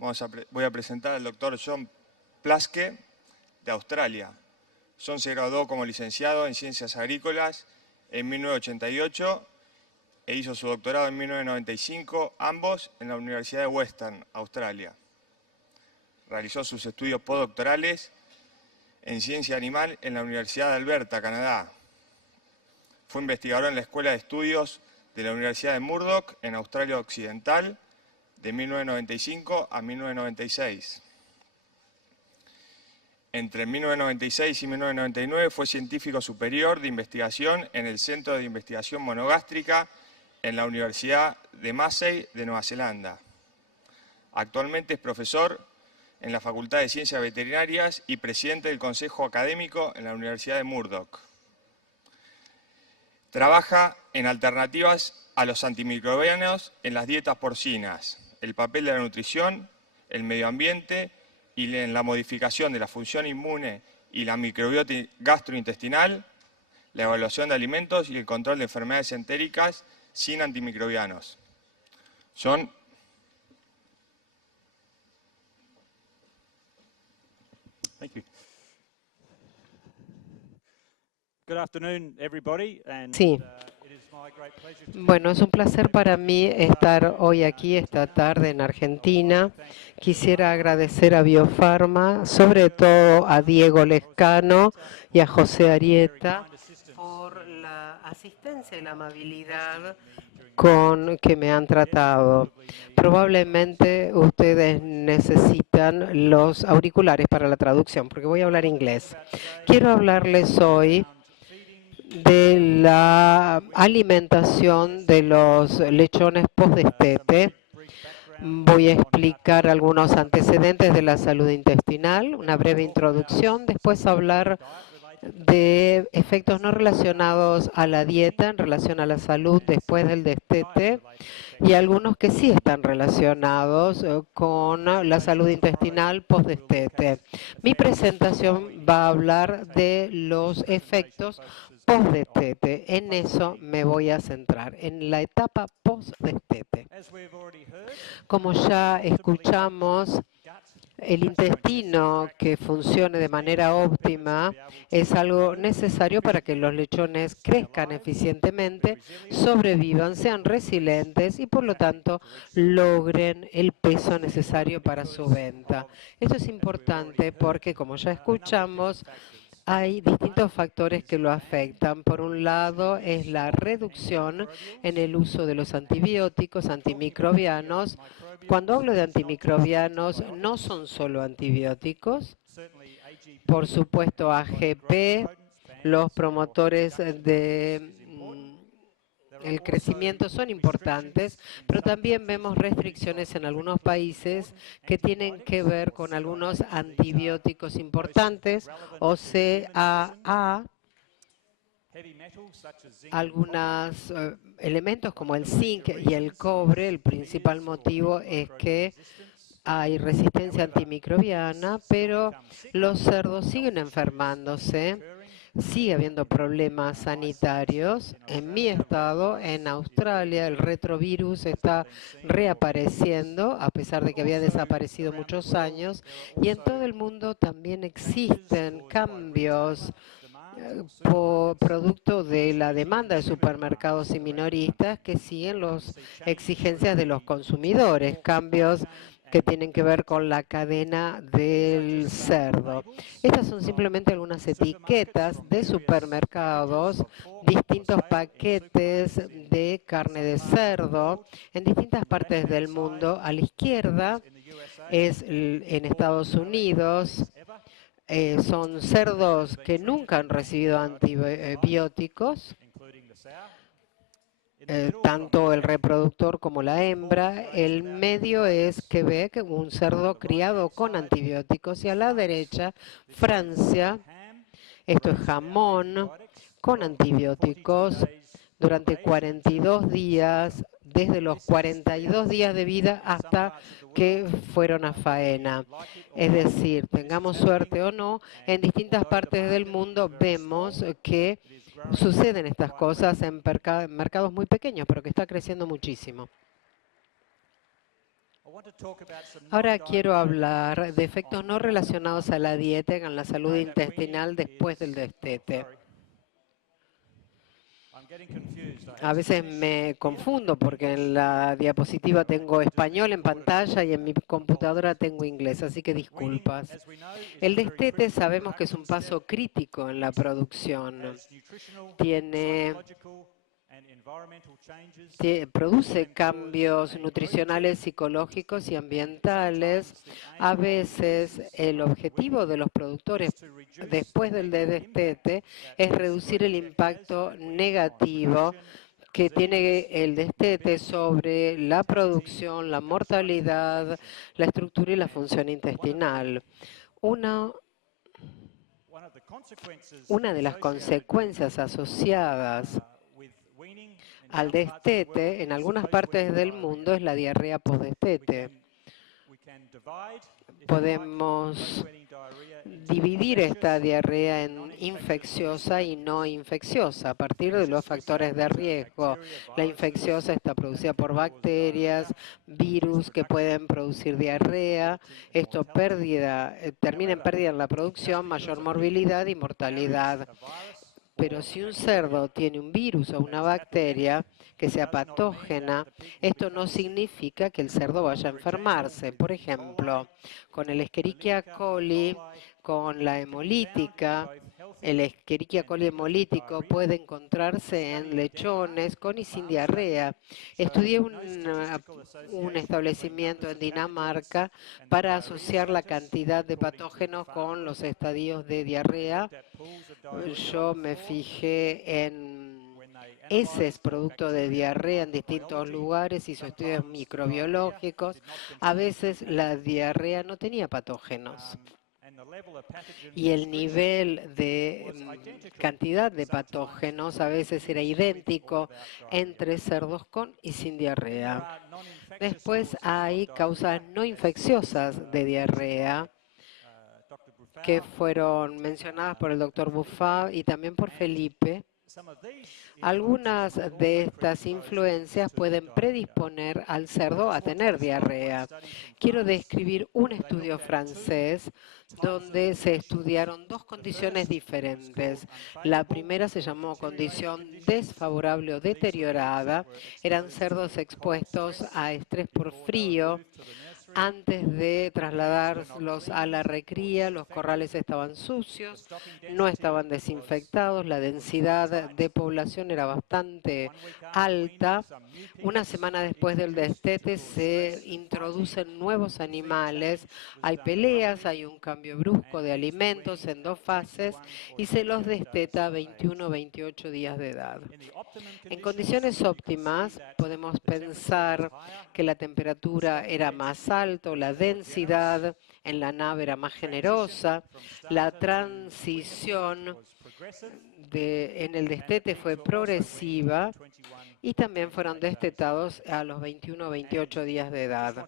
Voy a presentar al doctor John Plaske, de Australia. John se graduó como licenciado en Ciencias Agrícolas en 1988 e hizo su doctorado en 1995, ambos en la Universidad de Western, Australia. Realizó sus estudios postdoctorales en Ciencia Animal en la Universidad de Alberta, Canadá. Fue investigador en la Escuela de Estudios de la Universidad de Murdoch en Australia Occidental de 1995 a 1996. Entre 1996 y 1999 fue científico superior de investigación en el Centro de Investigación Monogástrica en la Universidad de Massey de Nueva Zelanda. Actualmente es profesor en la Facultad de Ciencias Veterinarias y presidente del Consejo Académico en la Universidad de Murdoch. Trabaja en alternativas a los antimicrobianos en las dietas porcinas, el papel de la nutrición, el medio ambiente y en la modificación de la función inmune y la microbiota gastrointestinal, la evaluación de alimentos y el control de enfermedades entéricas sin antimicrobianos. John. Thank you. Good afternoon, everybody. Sí. Bueno, es un placer para mí estar hoy aquí, esta tarde en Argentina. Quisiera agradecer a Biofarma, sobre todo a Diego Lescano y a José Arieta por la asistencia y la amabilidad con que me han tratado. Probablemente ustedes necesitan los auriculares para la traducción, porque voy a hablar inglés. Quiero hablarles hoy de la alimentación de los lechones postdestete. Voy a explicar algunos antecedentes de la salud intestinal, una breve introducción, después hablar de efectos no relacionados a la dieta en relación a la salud después del destete y algunos que sí están relacionados con la salud intestinal postdestete. Mi presentación va a hablar de los efectos postdestete. En eso me voy a centrar, en la etapa postdestete. Como ya escuchamos, el intestino que funcione de manera óptima es algo necesario para que los lechones crezcan eficientemente, sobrevivan, sean resilientes y por lo tanto logren el peso necesario para su venta. Esto es importante porque, como ya escuchamos, hay distintos factores que lo afectan. Por un lado es la reducción en el uso de los antibióticos, antimicrobianos. Cuando hablo de antimicrobianos, no son solo antibióticos. Por supuesto, AGP, los promotores de el crecimiento son importantes, pero también vemos restricciones en algunos países que tienen que ver con algunos antibióticos importantes, OCAA, algunos elementos como el zinc y el cobre. El principal motivo es que hay resistencia antimicrobiana, pero los cerdos siguen enfermándose. Sigue habiendo problemas sanitarios. En mi estado, en Australia, el retrovirus está reapareciendo, a pesar de que había desaparecido muchos años. Y en todo el mundo también existen cambios producto de la demanda de supermercados y minoristas que siguen las exigencias de los consumidores, cambios que tienen que ver con la cadena del cerdo. Estas son simplemente algunas etiquetas de supermercados, distintos paquetes de carne de cerdo en distintas partes del mundo. A la izquierda es en Estados Unidos. Son cerdos que nunca han recibido antibióticos, tanto el reproductor como la hembra. El medio es Quebec, un cerdo criado con antibióticos. Y a la derecha, Francia. Esto es jamón con antibióticos durante 42 días, desde los 42 días de vida hasta que fueron a faena. Es decir, tengamos suerte o no, en distintas partes del mundo vemos que suceden estas cosas en mercados muy pequeños, pero que está creciendo muchísimo. Ahora quiero hablar de efectos no relacionados a la dieta en la salud intestinal después del destete. A veces me confundo porque en la diapositiva tengo español en pantalla y en mi computadora tengo inglés, así que disculpas. El destete sabemos que es un paso crítico en la producción. Produce cambios nutricionales, psicológicos y ambientales. A veces el objetivo de los productores después del destete es reducir el impacto negativo que tiene el destete sobre la producción, la mortalidad, la estructura y la función intestinal. Una de las consecuencias asociadas al destete en algunas partes del mundo es la diarrea postdestete. Podemos dividir esta diarrea en infecciosa y no infecciosa a partir de los factores de riesgo. La infecciosa está producida por bacterias, virus que pueden producir diarrea. Esto termina en pérdida en la producción, mayor morbilidad y mortalidad. Pero si un cerdo tiene un virus o una bacteria que sea patógena, esto no significa que el cerdo vaya a enfermarse. Por ejemplo, con el Escherichia coli, con la hemolítica, el Escherichia coli hemolítico puede encontrarse en lechones con y sin diarrea. Estudié un establecimiento en Dinamarca para asociar la cantidad de patógenos con los estadios de diarrea. Yo me fijé en heces producto de diarrea en distintos lugares, hizo estudios microbiológicos. A veces la diarrea no tenía patógenos. Y el nivel de cantidad de patógenos a veces era idéntico entre cerdos con y sin diarrea. Después hay causas no infecciosas de diarrea que fueron mencionadas por el Dr. Buffat y también por Felipe. Algunas de estas influencias pueden predisponer al cerdo a tener diarrea. Quiero describir un estudio francés donde se estudiaron dos condiciones diferentes. La primera se llamó condición desfavorable o deteriorada. Eran cerdos expuestos a estrés por frío. Antes de trasladarlos a la recría, los corrales estaban sucios, no estaban desinfectados, la densidad de población era bastante alta. Una semana después del destete se introducen nuevos animales, hay peleas, hay un cambio brusco de alimentos en 2 fases y se los desteta a 21 o 28 días de edad. En condiciones óptimas podemos pensar que la temperatura era más alta, la densidad en la nave era más generosa, la transición en el destete fue progresiva y también fueron destetados a los 21 o 28 días de edad.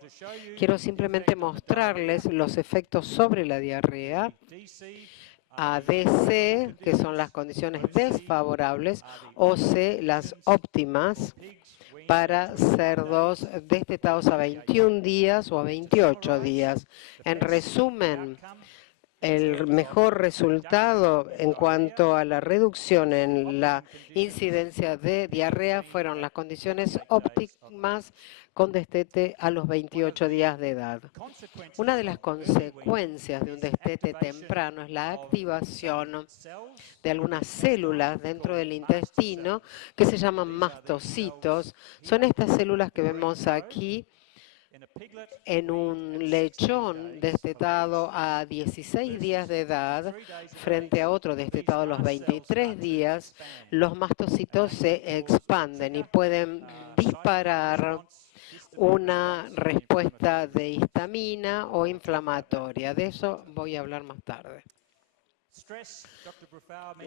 Quiero simplemente mostrarles los efectos sobre la diarrea. ADC, que son las condiciones desfavorables, OC, las óptimas, para cerdos destetados a 21 días o a 28 días. En resumen, el mejor resultado en cuanto a la reducción en la incidencia de diarrea fueron las condiciones óptimas con destete a los 28 días de edad. Una de las consecuencias de un destete temprano es la activación de algunas células dentro del intestino que se llaman mastocitos. Son estas células que vemos aquí en un lechón destetado a 16 días de edad frente a otro destetado a los 23 días. Los mastocitos se expanden y pueden disparar una respuesta de histamina o inflamatoria. De eso voy a hablar más tarde.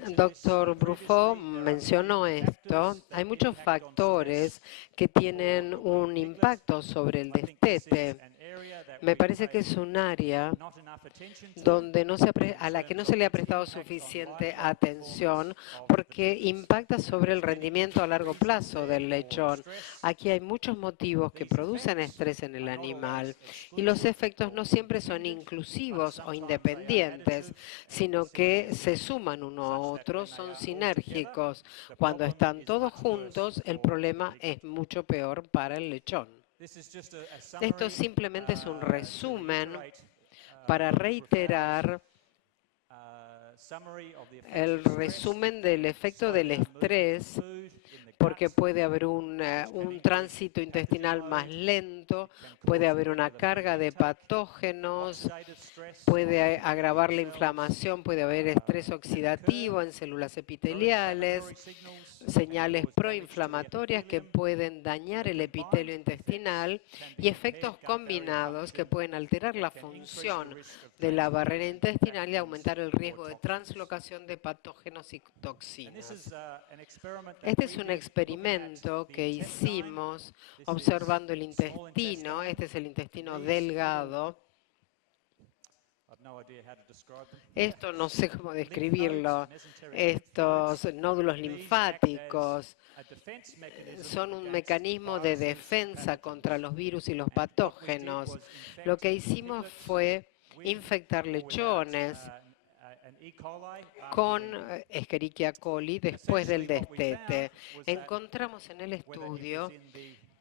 El Dr. Buffat mencionó esto. Hay muchos factores que tienen un impacto sobre el destete. Me parece que es un área donde a la que no se le ha prestado suficiente atención porque impacta sobre el rendimiento a largo plazo del lechón. Aquí hay muchos motivos que producen estrés en el animal y los efectos no siempre son inclusivos o independientes, sino que se suman uno a otro, son sinérgicos. Cuando están todos juntos, el problema es mucho peor para el lechón. Esto simplemente es un resumen para reiterar el resumen del efecto del estrés, porque puede haber un tránsito intestinal más lento, puede haber una carga de patógenos, puede agravar la inflamación, puede haber estrés oxidativo en células epiteliales, señales proinflamatorias que pueden dañar el epitelio intestinal y efectos combinados que pueden alterar la función de la barrera intestinal y aumentar el riesgo de translocación de patógenos y toxinas. Este es un experimento que hicimos observando el intestino. Este es el intestino delgado. Esto no sé cómo describirlo. Estos nódulos linfáticos son un mecanismo de defensa contra los virus y los patógenos. Lo que hicimos fue infectar lechones con Escherichia coli después del destete. Encontramos en el estudio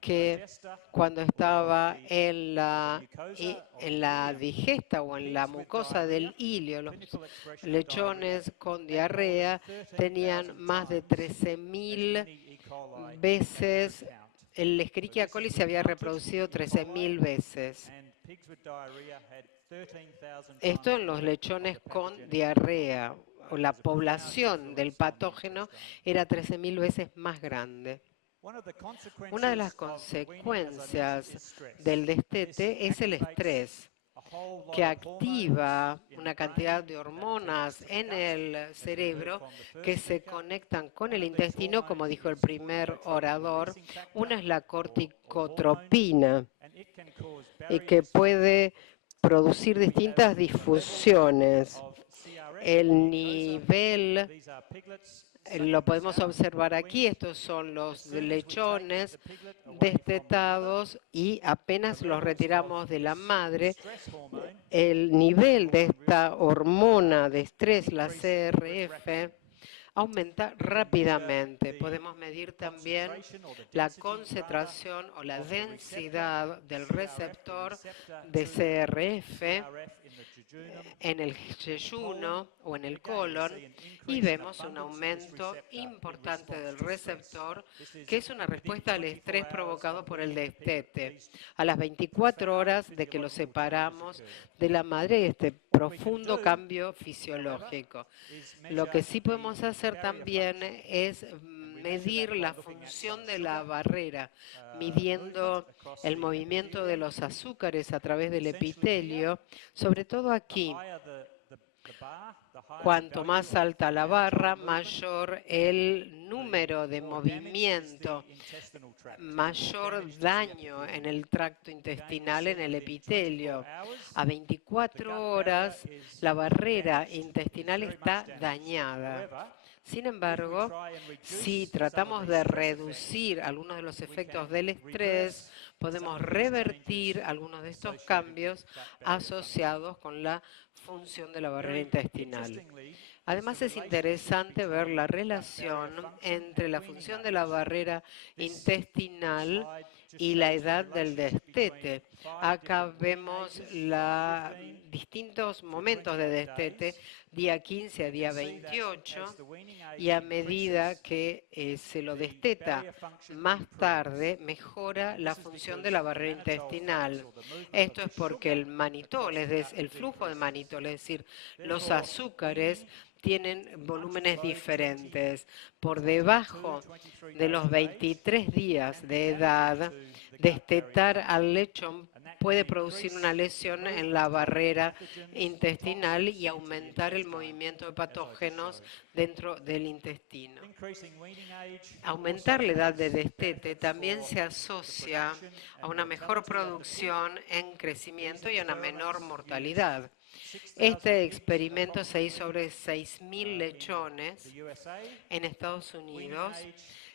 que cuando estaba en la digesta o en la mucosa del ilio, los lechones con diarrea tenían más de 13.000 veces, el Escherichia coli se había reproducido 13.000 veces. Esto en los lechones con diarrea, o la población del patógeno era 13.000 veces más grande. Una de las consecuencias del destete es el estrés, que activa una cantidad de hormonas en el cerebro que se conectan con el intestino, como dijo el primer orador. Una es la corticotropina, y que puede producir distintas disfunciones. El nivel lo podemos observar aquí. Estos son los lechones destetados y apenas los retiramos de la madre, el nivel de esta hormona de estrés, la CRF, aumenta rápidamente. Podemos medir también la concentración o la densidad del receptor de CRF en el yeyuno o en el colon y vemos un aumento importante del receptor, que es una respuesta al estrés provocado por el destete. A las 24 horas de que lo separamos de la madre, este profundo cambio fisiológico. Lo que sí podemos hacer también es medir la función de la barrera, midiendo el movimiento de los azúcares a través del epitelio, sobre todo aquí. Cuanto más alta la barra, mayor el número de movimiento, mayor daño en el tracto intestinal, en el epitelio. A 24 horas, la barrera intestinal está dañada. Sin embargo, si tratamos de reducir algunos de los efectos del estrés, podemos revertir algunos de estos cambios asociados con la función de la barrera intestinal. Además, es interesante ver la relación entre la función de la barrera intestinal y la edad del destete. Acá vemos distintos momentos de destete, día 15 a día 28, y a medida que se lo desteta más tarde, mejora la función de la barrera intestinal. Esto es porque el manitol, el flujo de manitol, es decir, los azúcares, tienen volúmenes diferentes. Por debajo de los 23 días de edad, destetar al lechón puede producir una lesión en la barrera intestinal y aumentar el movimiento de patógenos dentro del intestino. Aumentar la edad de destete también se asocia a una mejor producción en crecimiento y a una menor mortalidad. Este experimento se hizo sobre 6.000 lechones en Estados Unidos,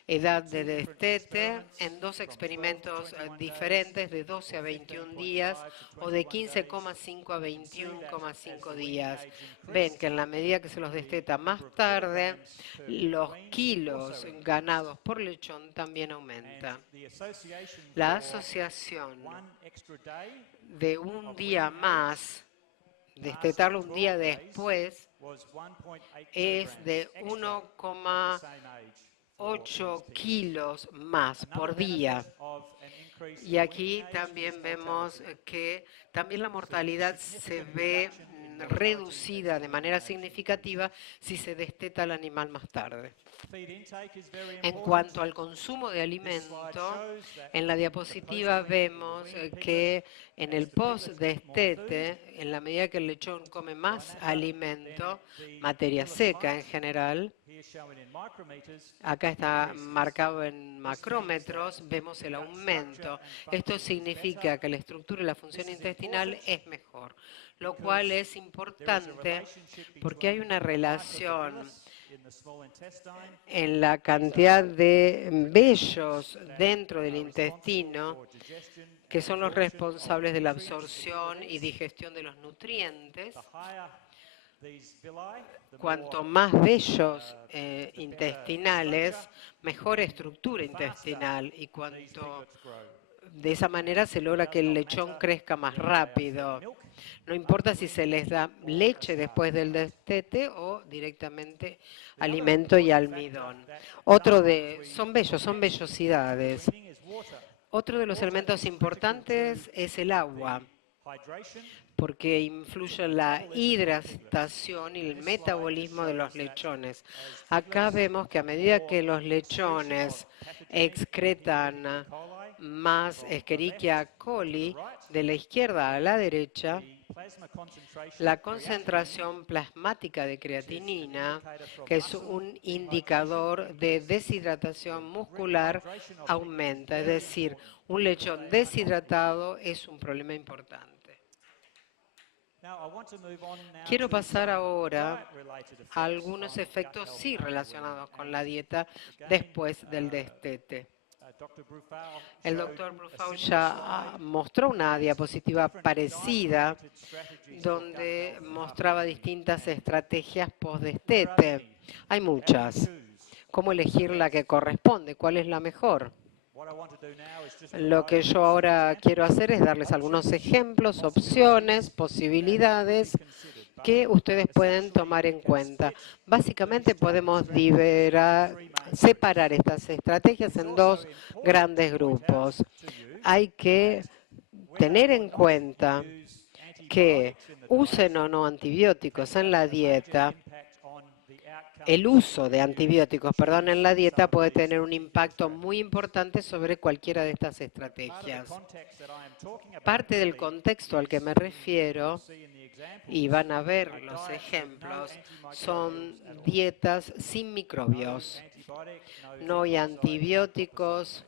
edad de destete, en 2 experimentos diferentes de 12 a 21 días o de 15,5 a 21,5 días. Ven que en la medida que se los desteta más tarde, los kilos ganados por lechón también aumentan. La asociación de un día más, destetarlo un día después, es de 1,8 kilos más por día. Y aquí también vemos que también la mortalidad se ve reducida de manera significativa si se desteta al animal más tarde. En cuanto al consumo de alimento, en la diapositiva vemos que en el post-destete, en la medida que el lechón come más alimento, materia seca en general, acá está marcado en macrómetros, vemos el aumento. Esto significa que la estructura y la función intestinal es mejor, lo cual es importante porque hay una relación en la cantidad de vellos dentro del intestino que son los responsables de la absorción y digestión de los nutrientes. Cuanto más vellos intestinales, mejor estructura intestinal y de esa manera se logra que el lechón crezca más rápido. No importa si se les da leche después del destete o directamente alimento y almidón. Son vellosidades. Otro de los elementos importantes es el agua, porque influye en la hidratación y el metabolismo de los lechones. Acá vemos que a medida que los lechones excretan más Escherichia coli de la izquierda a la derecha, la concentración plasmática de creatinina, que es un indicador de deshidratación muscular, aumenta. Es decir, un lechón deshidratado es un problema importante. Quiero pasar ahora a algunos efectos sí relacionados con la dieta después del destete. El doctor Brufau ya mostró una diapositiva parecida donde mostraba distintas estrategias post-destete. Hay muchas. ¿Cómo elegir la que corresponde? ¿Cuál es la mejor? Lo que yo ahora quiero hacer es darles algunos ejemplos, opciones, posibilidades que ustedes pueden tomar en cuenta. Básicamente podemos separar estas estrategias en 2 grandes grupos. Hay que tener en cuenta que usen o no antibióticos en la dieta. El uso de antibióticos, en la dieta puede tener un impacto muy importante sobre cualquiera de estas estrategias. Parte del contexto al que me refiero, y van a ver los ejemplos, son dietas sin microbios. No hay antibióticos.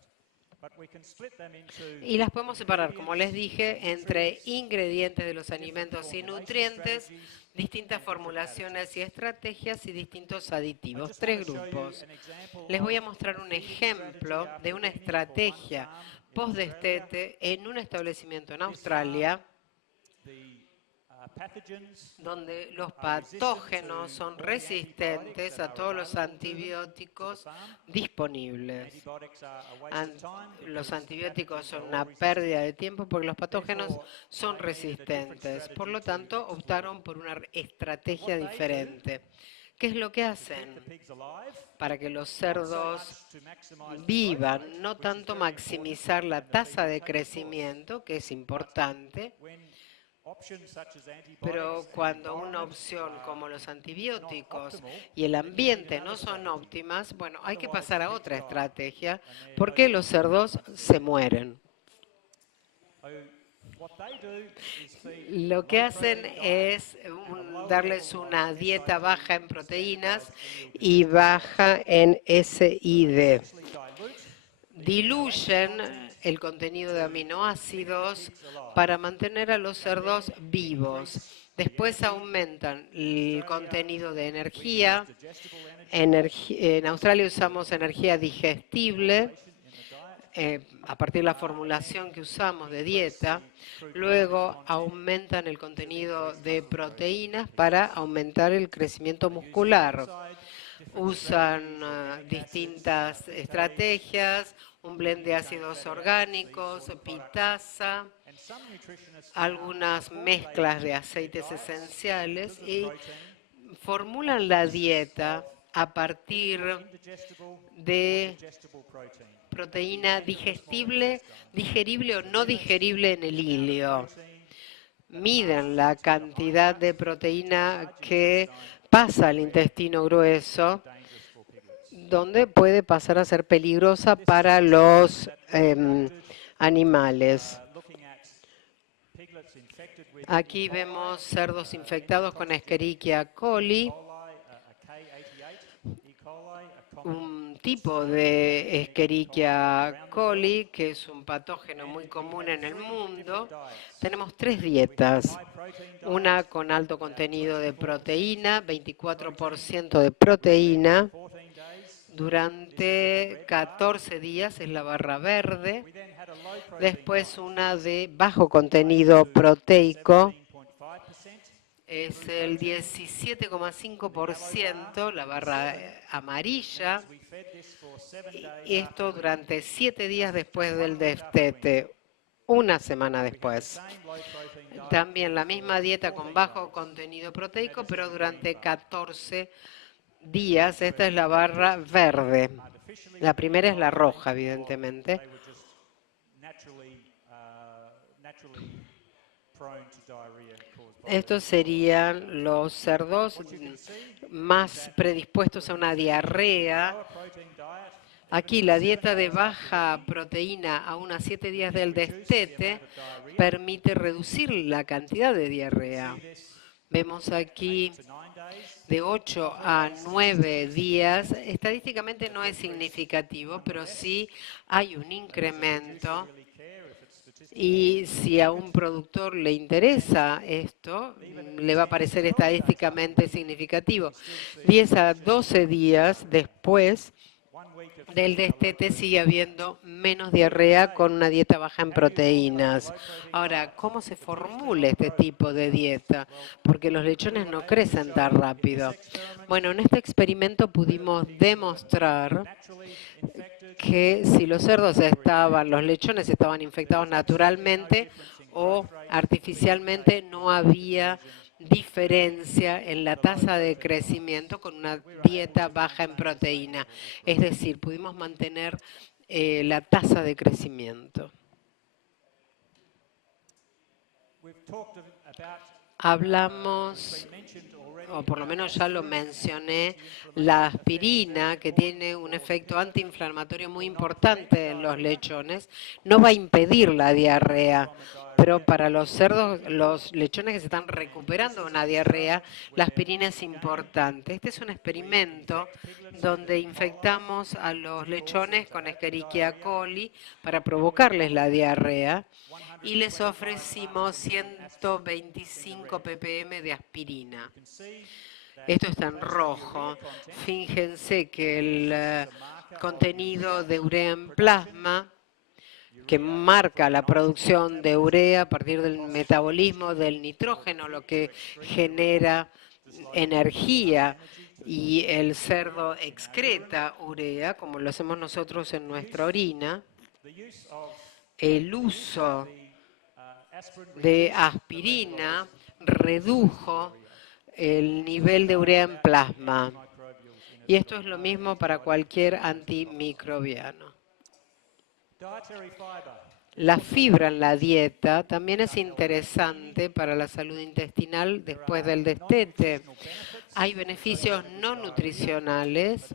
Y las podemos separar, como les dije, entre ingredientes de los alimentos y nutrientes, distintas formulaciones y estrategias y distintos aditivos. 3 grupos. Les voy a mostrar un ejemplo de una estrategia post-destete en un establecimiento en Australia donde los patógenos son resistentes a todos los antibióticos disponibles. Los antibióticos son una pérdida de tiempo porque los patógenos son resistentes. Por lo tanto, optaron por una estrategia diferente. ¿Qué es lo que hacen? Para que los cerdos vivan, no tanto maximizar la tasa de crecimiento, que es importante, pero cuando una opción como los antibióticos y el ambiente no son óptimas, bueno, hay que pasar a otra estrategia porque los cerdos se mueren. Lo que hacen es darles una dieta baja en proteínas y baja en SID. Diluyen el contenido de aminoácidos para mantener a los cerdos vivos. Después aumentan el contenido de energía. En Australia usamos energía digestible a partir de la formulación que usamos de dieta. Luego aumentan el contenido de proteínas para aumentar el crecimiento muscular. Usan distintas estrategias, un blend de ácidos orgánicos, pitasa, algunas mezclas de aceites esenciales y formulan la dieta a partir de proteína digerible o no digerible en el hilo. Miden la cantidad de proteína que pasa al intestino grueso, donde puede pasar a ser peligrosa para los animales. Aquí vemos cerdos infectados con Escherichia coli, un tipo de Escherichia coli que es un patógeno muy común en el mundo. Tenemos 3 dietas, una con alto contenido de proteína, 24% de proteína, durante 14 días es la barra verde. Después una de bajo contenido proteico, es el 17,5%, la barra amarilla, y esto durante 7 días después del destete, una semana después. También la misma dieta con bajo contenido proteico, pero durante 14 días. Esta es la barra verde. La primera es la roja, evidentemente. Estos serían los cerdos más predispuestos a una diarrea. Aquí la dieta de baja proteína a unos 7 días del destete permite reducir la cantidad de diarrea. Vemos aquí de 8 a 9 días. Estadísticamente no es significativo, pero sí hay un incremento. Y si a un productor le interesa esto, le va a parecer estadísticamente significativo. 10 a 12 días después del destete sigue habiendo menos diarrea con una dieta baja en proteínas. Ahora, ¿cómo se formula este tipo de dieta? Porque los lechones no crecen tan rápido. Bueno, en este experimento pudimos demostrar que si los los lechones estaban infectados naturalmente o artificialmente, no había diferencia en la tasa de crecimiento con una dieta baja en proteína. Es decir, pudimos mantener la tasa de crecimiento. Hablamos, o por lo menos ya lo mencioné, la aspirina, que tiene un efecto antiinflamatorio muy importante en los lechones, no va a impedir la diarrea. Pero para los cerdos, los lechones que se están recuperando de una diarrea, la aspirina es importante. Este es un experimento donde infectamos a los lechones con Escherichia coli para provocarles la diarrea y les ofrecimos 125 ppm de aspirina. Esto está en rojo. Fíjense que el contenido de urea en plasma, que marca la producción de urea a partir del metabolismo del nitrógeno, lo que genera energía, y el cerdo excreta urea, como lo hacemos nosotros en nuestra orina. El uso de aspirina redujo el nivel de urea en plasma. Y esto es lo mismo para cualquier antimicrobiano. La fibra en la dieta también es interesante para la salud intestinal después del destete. Hay beneficios no nutricionales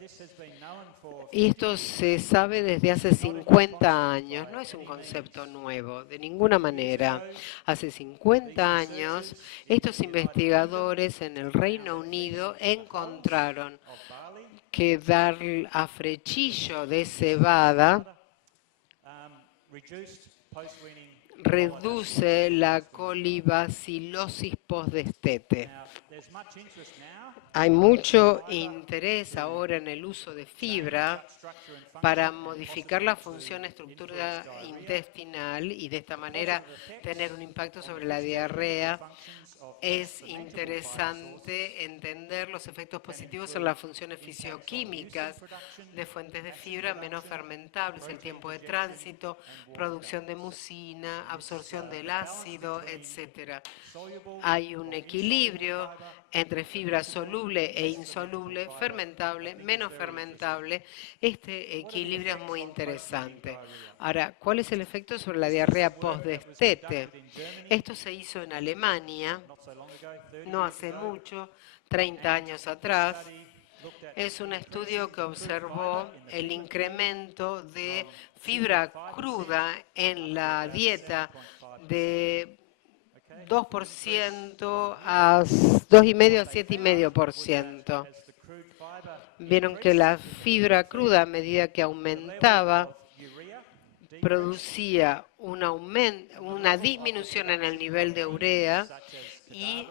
y esto se sabe desde hace 50 años. No es un concepto nuevo, de ninguna manera. Hace 50 años, estos investigadores en el Reino Unido encontraron que dar afrechillo de cebada reduce la colibacilosis postdestete. Hay mucho interés ahora en el uso de fibra para modificar la función estructura intestinal y de esta manera tener un impacto sobre la diarrea. Es interesante entender los efectos positivos en las funciones fisioquímicas de fuentes de fibra menos fermentables, el tiempo de tránsito, producción de mucina, absorción del ácido, etc. Hay un equilibrio entre fibra soluble e insoluble, fermentable, menos fermentable. Este equilibrio es muy interesante. Ahora, ¿cuál es el efecto sobre la diarrea postdestete? Esto se hizo en Alemania, no hace mucho, 30 años atrás. Es un estudio que observó el incremento de fibra cruda en la dieta de 2% a 2,5% a 7,5%. Vieron que la fibra cruda, a medida que aumentaba, producía una disminución en el nivel de urea y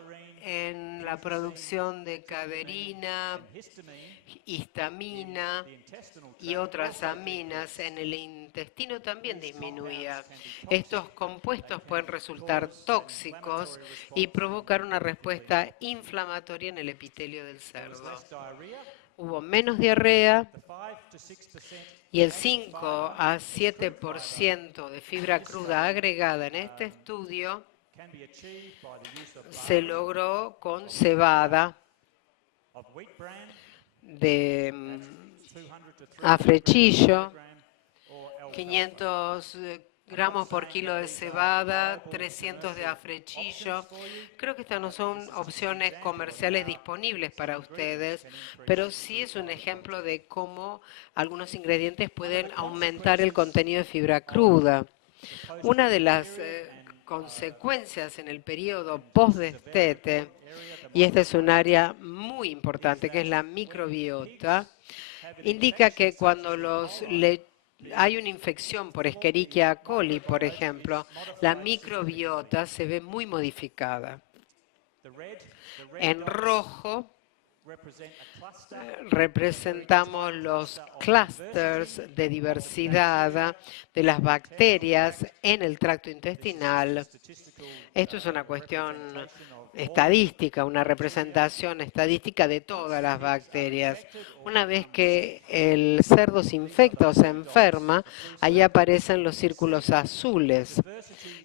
en la producción de caderina, histamina y otras aminas. En el intestino también disminuía. Estos compuestos pueden resultar tóxicos y provocar una respuesta inflamatoria en el epitelio del cerdo. Hubo menos diarrea y el 5 a 7% de fibra cruda agregada en este estudio se logró con cebada de afrechillo, 500 gramos por kilo de cebada, 300 de afrechillo. Creo que estas no son opciones comerciales disponibles para ustedes, pero sí es un ejemplo de cómo algunos ingredientes pueden aumentar el contenido de fibra cruda. Una de las consecuencias en el periodo postdestete, y esta es un área muy importante, que es la microbiota, indica que cuando hay una infección por Escherichia coli, por ejemplo, la microbiota se ve muy modificada. En rojo representamos los clústeres de diversidad de las bacterias en el tracto intestinal. Esto es una cuestión estadística, una representación estadística de todas las bacterias. Una vez que el cerdo se infecta o se enferma, ahí aparecen los círculos azules,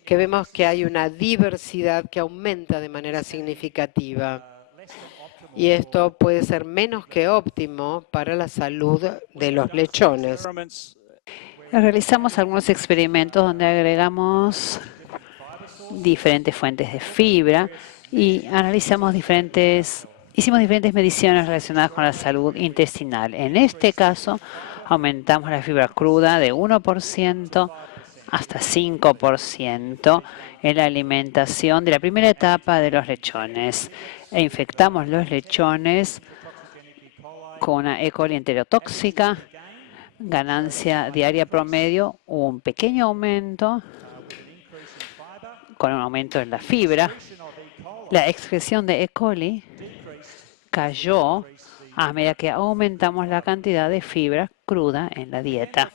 que vemos que hay una diversidad que aumenta de manera significativa. Y esto puede ser menos que óptimo para la salud de los lechones. Realizamos algunos experimentos donde agregamos diferentes fuentes de fibra y hicimos diferentes mediciones relacionadas con la salud intestinal. En este caso, aumentamos la fibra cruda de 1% hasta 5% en la alimentación de la primera etapa de los lechones. E infectamos los lechones con una E. coli enterotóxica, ganancia diaria promedio, un pequeño aumento con un aumento en la fibra. La excreción de E. coli cayó a medida que aumentamos la cantidad de fibra cruda en la dieta.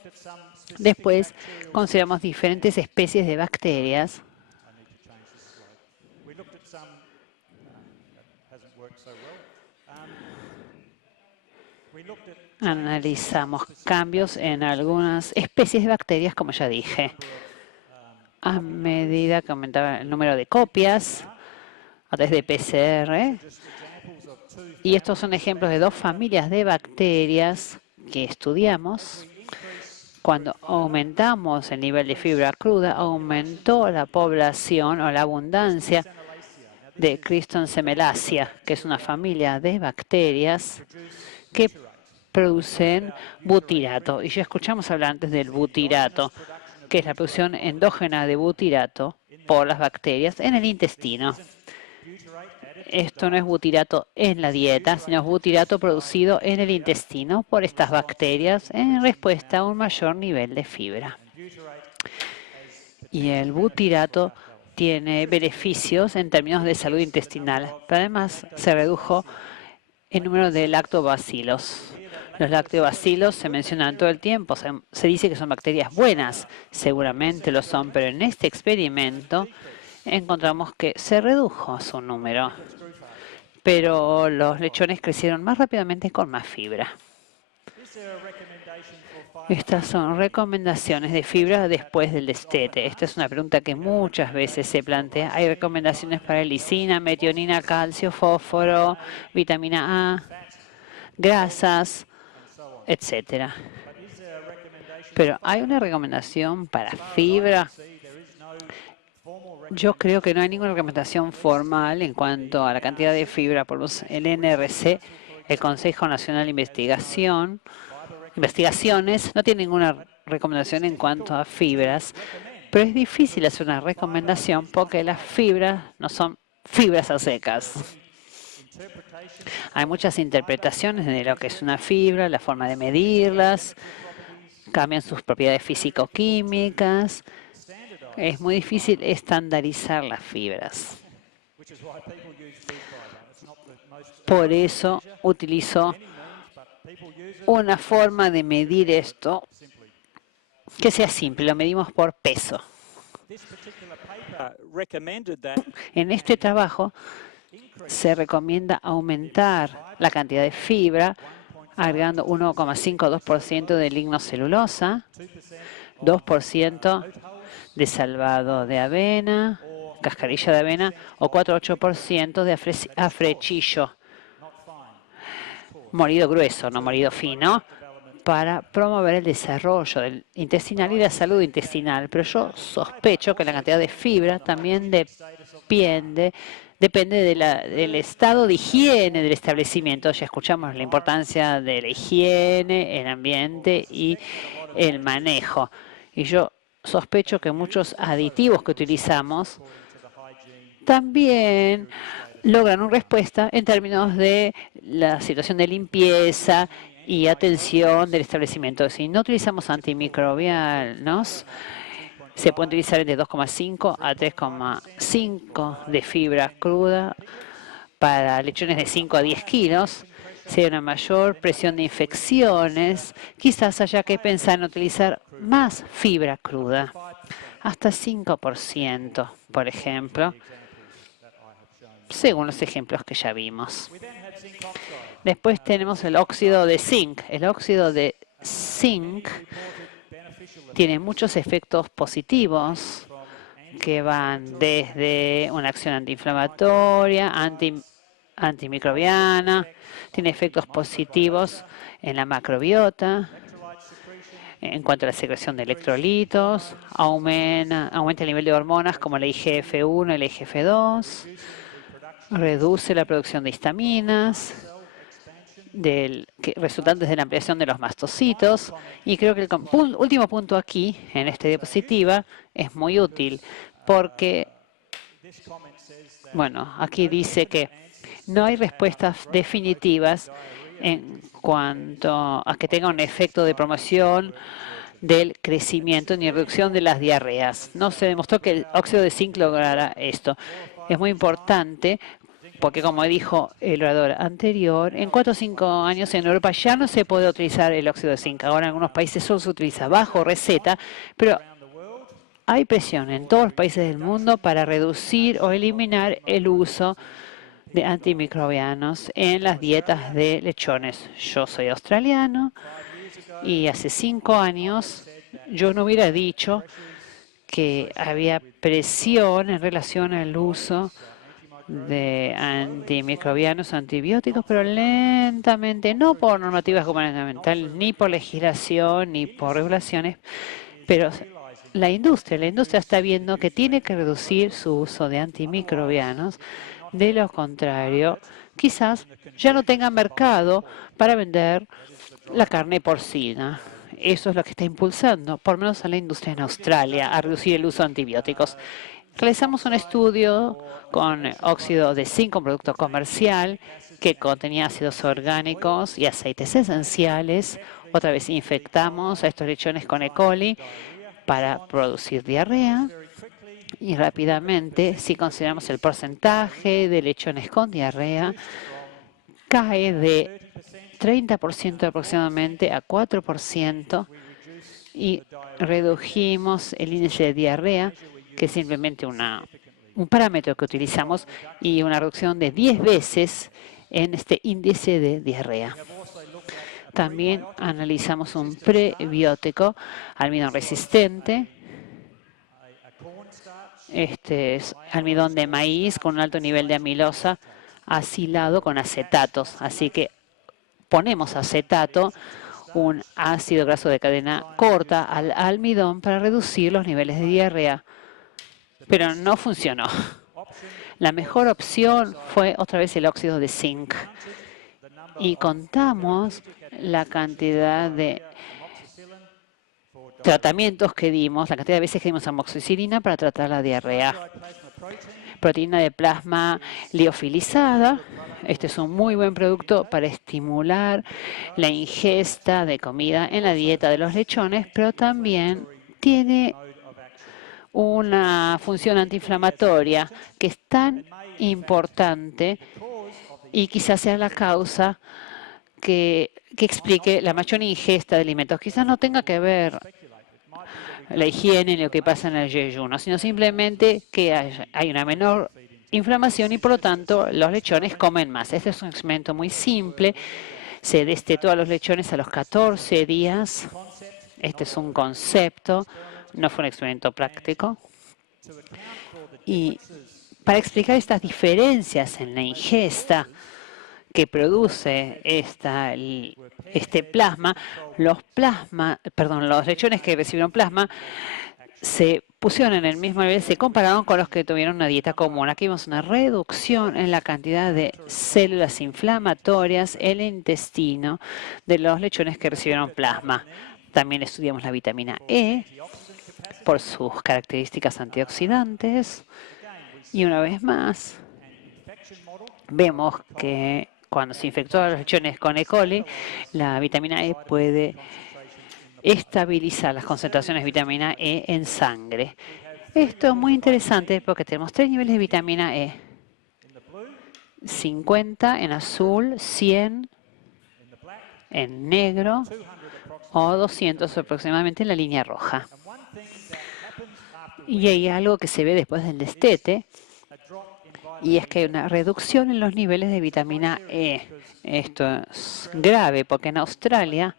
Después consideramos diferentes especies de bacterias. Analizamos cambios en algunas especies de bacterias, como ya dije. A medida que aumentaba el número de copias a través de PCR. Y estos son ejemplos de dos familias de bacterias que estudiamos. Cuando aumentamos el nivel de fibra cruda, aumentó la población o la abundancia de Criston semelacia, que es una familia de bacterias que producen butirato. Y ya escuchamos hablar antes del butirato, que es la producción endógena de butirato por las bacterias en el intestino. Esto no es butirato en la dieta, sino es butirato producido en el intestino por estas bacterias en respuesta a un mayor nivel de fibra. Y el butirato tiene beneficios en términos de salud intestinal, pero además se redujo el número de lactobacilos. Los lactobacilos se mencionan todo el tiempo, se dice que son bacterias buenas, seguramente lo son, pero en este experimento encontramos que se redujo su número, pero los lechones crecieron más rápidamente con más fibra. Estas son recomendaciones de fibra después del destete. Esta es una pregunta que muchas veces se plantea. Hay recomendaciones para lisina, metionina, calcio, fósforo, vitamina A, grasas, etcétera. Pero ¿hay una recomendación para fibra? Yo creo que no hay ninguna recomendación formal en cuanto a la cantidad de fibra por el NRC, el Consejo Nacional de Investigaciones, no tiene ninguna recomendación en cuanto a fibras, pero es difícil hacer una recomendación porque las fibras no son fibras a secas. Hay muchas interpretaciones de lo que es una fibra, la forma de medirlas, cambian sus propiedades físico-químicas. Es muy difícil estandarizar las fibras. Por eso utilizo una forma de medir esto que sea simple. Lo medimos por peso. En este trabajo se recomienda aumentar la cantidad de fibra agregando 1,52% de lignocelulosa, 2% de salvado de avena, cascarilla de avena o 4,8% de afrechillo, molido grueso, no molido fino, para promover el desarrollo del intestinal y la salud intestinal. Pero yo sospecho que la cantidad de fibra también depende del estado de higiene del establecimiento. Ya escuchamos la importancia de la higiene, el ambiente y el manejo. Y yo sospecho que muchos aditivos que utilizamos también logran una respuesta en términos de la situación de limpieza y atención del establecimiento. Si no utilizamos antimicrobianos, se pueden utilizar de 2,5 a 3,5 de fibra cruda para lechones de 5 a 10 kilos. Si hay una mayor presión de infecciones, quizás haya que pensar en utilizar más fibra cruda, hasta 5%, por ejemplo, según los ejemplos que ya vimos. Después tenemos el óxido de zinc. El óxido de zinc tiene muchos efectos positivos que van desde una acción antiinflamatoria, antimicrobiana, tiene efectos positivos en la macrobiota, en cuanto a la secreción de electrolitos, aumenta el nivel de hormonas como la IGF-1 y la IGF-2, reduce la producción de histaminas, resultantes de la ampliación de los mastocitos. Y creo que el último punto aquí, en esta diapositiva, es muy útil porque, bueno, aquí dice que no hay respuestas definitivas en cuanto a que tenga un efecto de promoción del crecimiento ni reducción de las diarreas. No se demostró que el óxido de zinc lograra esto. Es muy importante porque, como dijo el orador anterior, en 4 o 5 años en Europa ya no se puede utilizar el óxido de zinc. Ahora en algunos países solo se utiliza bajo receta, pero hay presión en todos los países del mundo para reducir o eliminar el uso de antimicrobianos en las dietas de lechones. Yo soy australiano y hace 5 años yo no hubiera dicho que había presión en relación al uso de antimicrobianos, antibióticos, pero lentamente, no por normativas gubernamentales, ni por legislación, ni por regulaciones, pero la industria está viendo que tiene que reducir su uso de antimicrobianos De lo contrario, quizás ya no tengan mercado para vender la carne porcina. Eso es lo que está impulsando, por lo menos a la industria en Australia, a reducir el uso de antibióticos. Realizamos un estudio con óxido de zinc, un producto comercial que contenía ácidos orgánicos y aceites esenciales. Otra vez infectamos a estos lechones con E. coli para producir diarrea. Y rápidamente, si consideramos el porcentaje de lechones con diarrea, cae de 30% aproximadamente a 4% y redujimos el índice de diarrea, que es simplemente un parámetro que utilizamos, y una reducción de 10 veces en este índice de diarrea. También analizamos un prebiótico almidón resistente. Este es almidón de maíz con un alto nivel de amilosa asilado con acetatos. Así que ponemos acetato, un ácido graso de cadena corta, al almidón para reducir los niveles de diarrea. Pero no funcionó. La mejor opción fue otra vez el óxido de zinc. Y contamos la cantidad de tratamientos que dimos, la cantidad de veces que dimos amoxicilina para tratar la diarrea. Proteína de plasma liofilizada. Este es un muy buen producto para estimular la ingesta de comida en la dieta de los lechones, pero también tiene una función antiinflamatoria que es tan importante y quizás sea la causa que explique la mayor ingesta de alimentos. Quizás no tenga que ver la higiene ni lo que pasa en el ayuno, sino simplemente que hay una menor inflamación y por lo tanto los lechones comen más. Este es un experimento muy simple. Se destetó a los lechones a los 14 días. Este es un concepto, no fue un experimento práctico. Y para explicar estas diferencias en la ingesta que produce este plasma, los lechones que recibieron plasma se pusieron en el mismo nivel, se compararon con los que tuvieron una dieta común. Aquí vemos una reducción en la cantidad de células inflamatorias en el intestino de los lechones que recibieron plasma. También estudiamos la vitamina E por sus características antioxidantes. Y una vez más, vemos que cuando se infectó a los lechones con E. coli, la vitamina E puede estabilizar las concentraciones de vitamina E en sangre. Esto es muy interesante porque tenemos 3 niveles de vitamina E. 50 en azul, 100 en negro o 200 aproximadamente en la línea roja. Y hay algo que se ve después del destete, y es que hay una reducción en los niveles de vitamina E. Esto es grave porque en Australia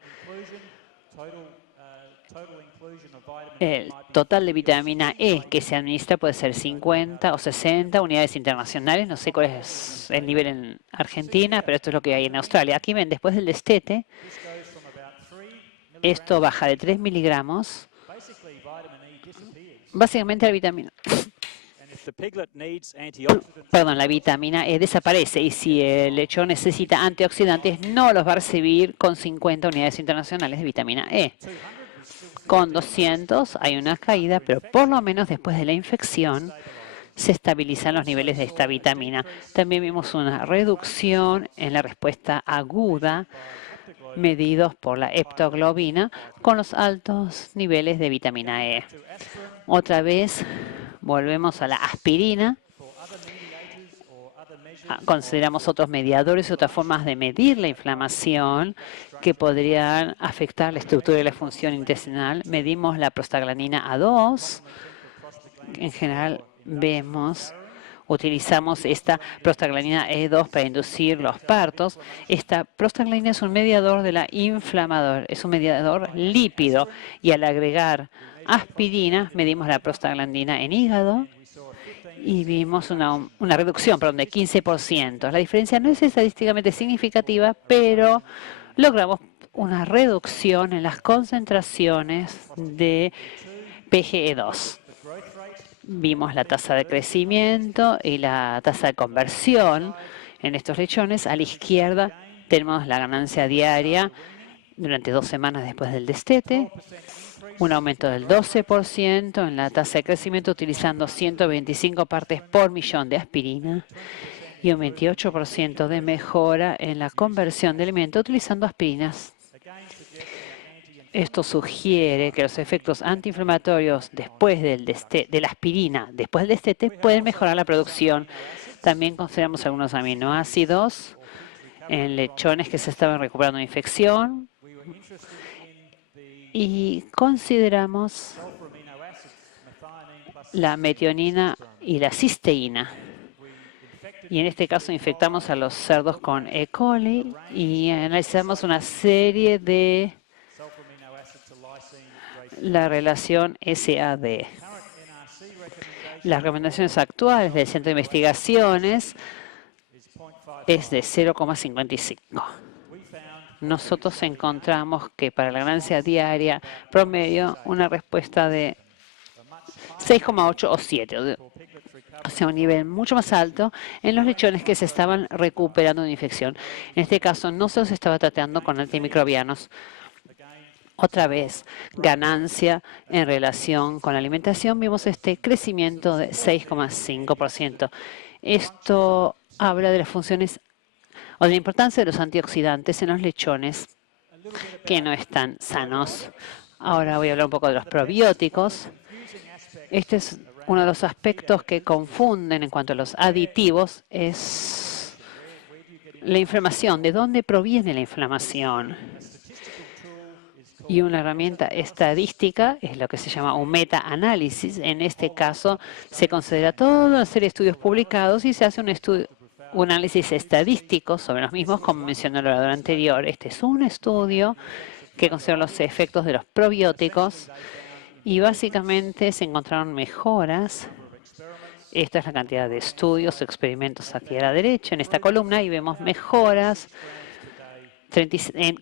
el total de vitamina E que se administra puede ser 50 o 60 unidades internacionales. No sé cuál es el nivel en Argentina, pero esto es lo que hay en Australia. Aquí ven, después del destete, esto baja de 3 miligramos. Básicamente la vitamina... la vitamina E desaparece y si el lechón necesita antioxidantes, no los va a recibir con 50 unidades internacionales de vitamina E. Con 200 hay una caída, pero por lo menos después de la infección se estabilizan los niveles de esta vitamina. También vimos una reducción en la respuesta aguda medidos por la heptoglobina con los altos niveles de vitamina E. Otra vez volvemos a la aspirina. Consideramos otros mediadores, otras formas de medir la inflamación que podrían afectar la estructura y la función intestinal. Medimos la prostaglandina A2. En general utilizamos esta prostaglandina E2 para inducir los partos. Esta prostaglandina es un mediador de la inflamación, es un mediador lípido y al agregar aspirina medimos la prostaglandina en hígado y vimos una reducción, de 15%. La diferencia no es estadísticamente significativa, pero logramos una reducción en las concentraciones de PGE2. Vimos la tasa de crecimiento y la tasa de conversión en estos lechones. A la izquierda tenemos la ganancia diaria durante 2 semanas después del destete, un aumento del 12% en la tasa de crecimiento utilizando 125 partes por millón de aspirina y un 28% de mejora en la conversión de alimento utilizando aspirinas. Esto sugiere que los efectos antiinflamatorios después de la aspirina, después del destete, pueden mejorar la producción. También consideramos algunos aminoácidos en lechones que se estaban recuperando de infección y consideramos la metionina y la cisteína. Y en este caso infectamos a los cerdos con E. coli y analizamos una serie de la relación SAD. Las recomendaciones actuales del Centro de Investigaciones es de 0,55. Nosotros encontramos que para la ganancia diaria promedio una respuesta de 6,8 o 7, o sea, un nivel mucho más alto en los lechones que se estaban recuperando de infección. En este caso no se los estaba tratando con antimicrobianos. Otra vez, ganancia en relación con la alimentación, vimos este crecimiento de 6,5%. Esto habla de las funciones o de la importancia de los antioxidantes en los lechones que no están sanos. Ahora voy a hablar un poco de los probióticos. Este es uno de los aspectos que confunden en cuanto a los aditivos, es la inflamación. ¿De dónde proviene la inflamación? Y una herramienta estadística es lo que se llama un meta-análisis. En este caso, se considera toda una serie de estudios publicados y se hace un análisis estadístico sobre los mismos, como mencionó el orador anterior. Este es un estudio que considera los efectos de los probióticos y básicamente se encontraron mejoras. Esta es la cantidad de estudios o experimentos aquí a la derecha en esta columna y vemos mejoras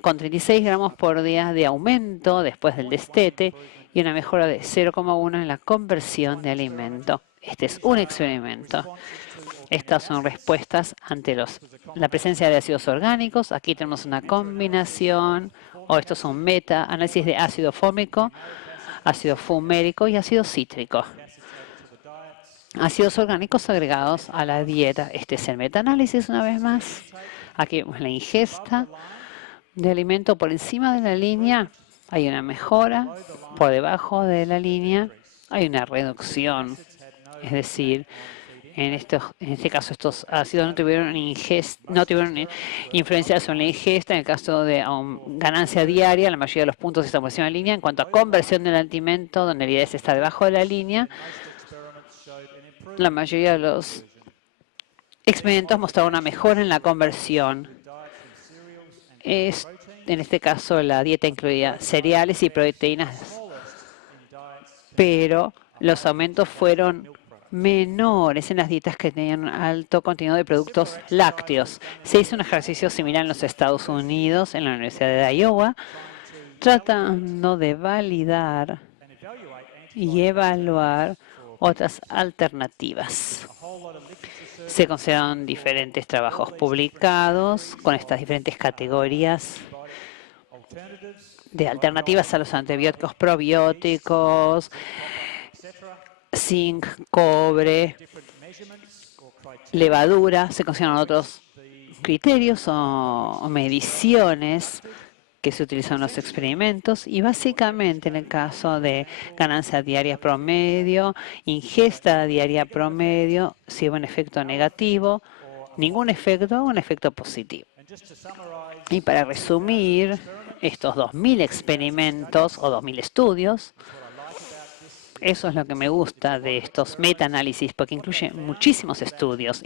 con 36 gramos por día de aumento después del destete y una mejora de 0,1 en la conversión de alimento. Este es un experimento. Estas son respuestas ante la presencia de ácidos orgánicos. Aquí tenemos una combinación, o esto es un meta-análisis de ácido fórmico, ácido fumérico y ácido cítrico. Ácidos orgánicos agregados a la dieta. Este es el meta-análisis una vez más. Aquí vemos la ingesta de alimento por encima de la línea. Hay una mejora. Por debajo de la línea hay una reducción. Es decir, en este caso estos ácidos no tuvieron influencia sobre la ingesta. En el caso de ganancia diaria, la mayoría de los puntos están por encima de la línea. En cuanto a conversión del alimento, donde el IDS está debajo de la línea, la mayoría de los experimentos mostraron una mejora en la conversión. En este caso, la dieta incluía cereales y proteínas, pero los aumentos fueron menores en las dietas que tenían alto contenido de productos lácteos. Se hizo un ejercicio similar en los Estados Unidos, en la Universidad de Iowa, tratando de validar y evaluar otras alternativas. Se consideraron diferentes trabajos publicados con estas diferentes categorías de alternativas a los antibióticos, probióticos, zinc, cobre, levadura. Se consideraron otros criterios o mediciones que se utilizan en los experimentos y básicamente en el caso de ganancia diaria promedio, ingesta diaria promedio, si hubo un efecto negativo, ningún efecto, un efecto positivo. Y para resumir estos 2.000 experimentos o 2.000 estudios, eso es lo que me gusta de estos metaanálisis, porque incluye muchísimos estudios